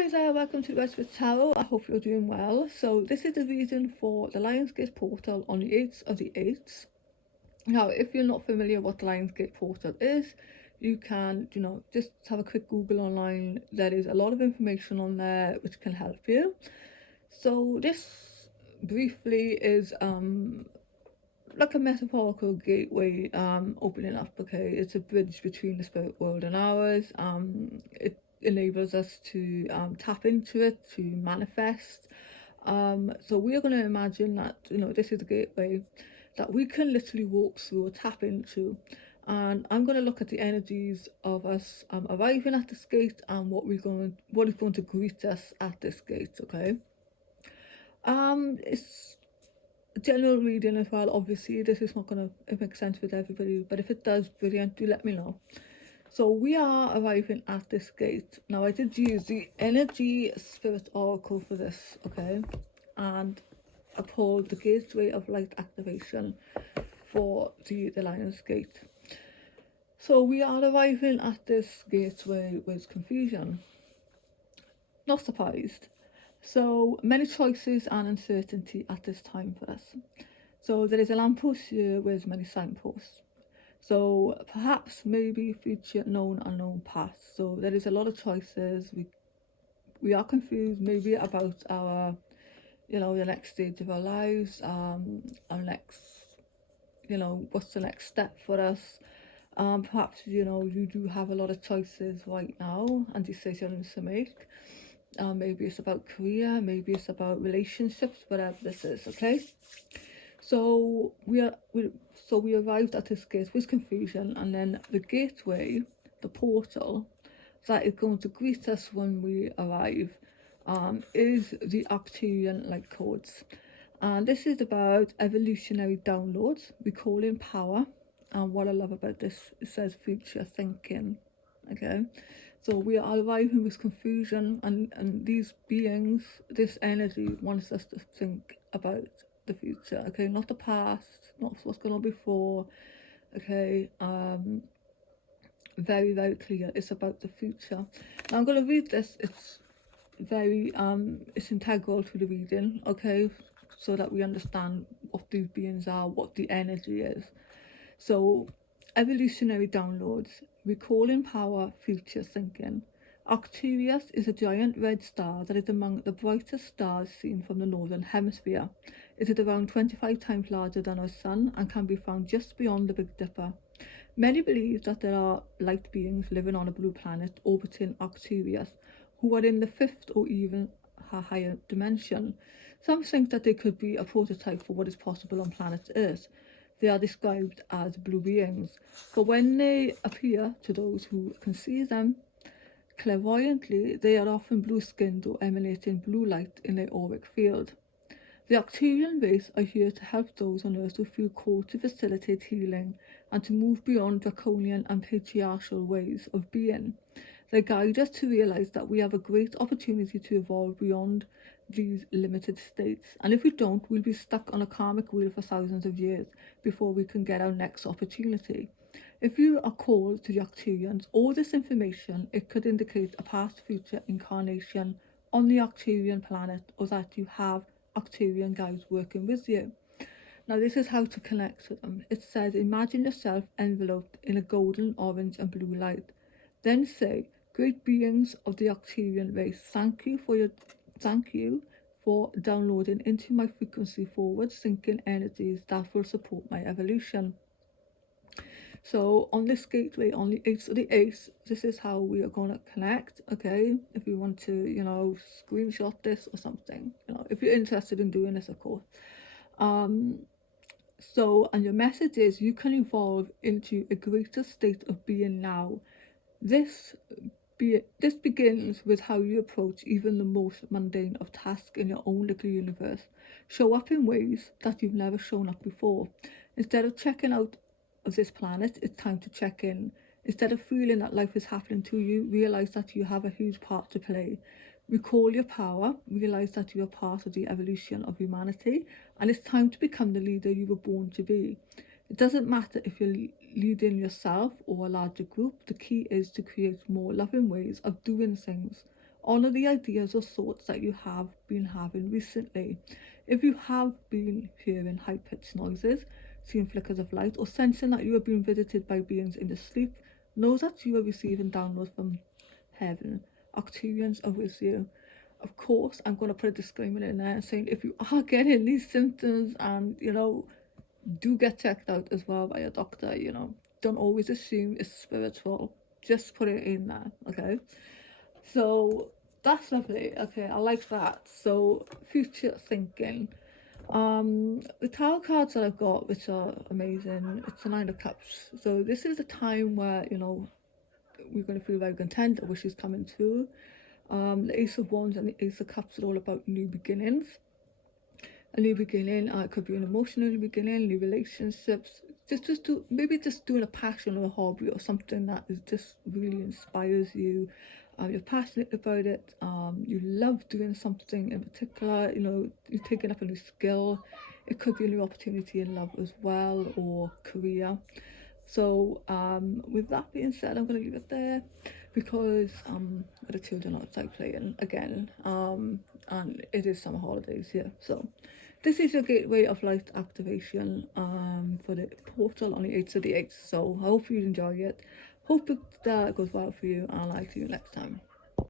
Hi there, welcome to the Westwood Tarot. I hope you're doing well. So this is the reason for the Lionsgate portal on the 8th of the 8th. Now, if you're not familiar what the Lionsgate portal is, you can, just have a quick Google online. There is a lot of information on there which can help you. So this briefly is like a metaphorical gateway opening up. Okay, it's a bridge between the spirit world and ours. It enables us to tap into it, to manifest. So we are going to imagine that this is a gateway that we can literally walk through or tap into, and I'm going to look at the energies of us arriving at this gate and what is going to greet us at this gate. Okay, it's general reading as well. Obviously this is not going to make sense with everybody, but if it does, brilliant, do let me know. So we are arriving at this gate. Now I did use the energy spirit oracle for this, okay, and I pulled the gateway of light activation for the Lionsgate. So we are arriving at this gateway with confusion. Not surprised. So many choices and uncertainty at this time for us. So there is a lamppost here with many signposts. So perhaps, maybe, future, known, unknown, past. So there is a lot of choices. We are confused maybe about our, the next stage of our lives, our next, what's the next step for us. Perhaps, you do have a lot of choices right now and decisions to make. Maybe it's about career, maybe it's about relationships, whatever this is, okay? So we arrived at this gate with confusion, and then the gateway, the portal that is going to greet us when we arrive is the Arcturian light codes. And this is about evolutionary downloads, recalling power. And what I love about this, it says future thinking, okay? So we are arriving with confusion, and these beings, this energy wants us to think about the future, okay, not the past, not what's going on before, okay. Very, very clear, it's about the future. Now I'm going to read this. It's very it's integral to the reading, okay, so that we understand what these beings are, what the energy is. So evolutionary downloads, recalling power, future thinking. Arcturus is a giant red star that is among the brightest stars seen from the northern hemisphere. It is around 25 times larger than our sun and can be found just beyond the Big Dipper. Many believe that there are light beings living on a blue planet orbiting Arcturus who are in the fifth or even a higher dimension. Some think that they could be a prototype for what is possible on planet Earth. They are described as blue beings, but when they appear to those who can see them clairvoyantly, they are often blue-skinned or emanating blue light in their auric field. The Arcturian race are here to help those on Earth who feel called to facilitate healing and to move beyond draconian and patriarchal ways of being. They guide us to realise that we have a great opportunity to evolve beyond these limited states, and if we don't, we'll be stuck on a karmic wheel for thousands of years before we can get our next opportunity. If you are called to the Arcturians, all this information, it could indicate a past future incarnation on the Arcturian planet, or that you have Arcturian guides working with you. Now this is how to connect to them. It says, imagine yourself enveloped in a golden, orange and blue light. Then say, great beings of the Arcturian race, thank you for downloading into my frequency forward thinking energies that will support my evolution. So on this gateway, on the 8th of the 8th, this is how we are going to connect, okay? If you want to, screenshot this or something, if you're interested in doing this, of course. So, and your message is, you can evolve into a greater state of being now. This begins with how you approach even the most mundane of tasks in your own little universe. Show up in ways that you've never shown up before. Instead of checking out of this planet, it's time to check in. Instead of feeling that life is happening to you, realize that you have a huge part to play. Recall your power, realize that you are part of the evolution of humanity, and it's time to become the leader you were born to be. It doesn't matter if you're leading yourself or a larger group. The key is to create more loving ways of doing things, Honor the ideas or thoughts that you have been having recently. If you have been hearing high pitched noises, seeing flickers of light, or sensing that you are being visited by beings in your sleep, know that you are receiving downloads from heaven. Arcturians are with you. Of course, I'm going to put a disclaimer in there saying if you are getting these symptoms and, do get checked out as well by a doctor, don't always assume it's spiritual. Just put it in there, okay? So that's lovely. Okay, I like that. So future thinking. The tarot cards that I've got, which are amazing, it's the Nine of Cups. So this is a time where, we're going to feel very content, a wish is coming true. The Ace of Wands and the Ace of Cups are all about new beginnings. A new beginning, it could be an emotional new beginning, new relationships, just doing a passion or a hobby or something that is just really inspires you. You're passionate about it, you love doing something in particular, you're taking up a new skill. It could be a new opportunity in love as well, or career. So with that being said, I'm going to leave it there because the children are outside playing again, and it is summer holidays here. So this is your gateway of light activation for the portal on the 8th of the 8th. So I hope you enjoy it. Hope it goes well for you, and I'll see you next time.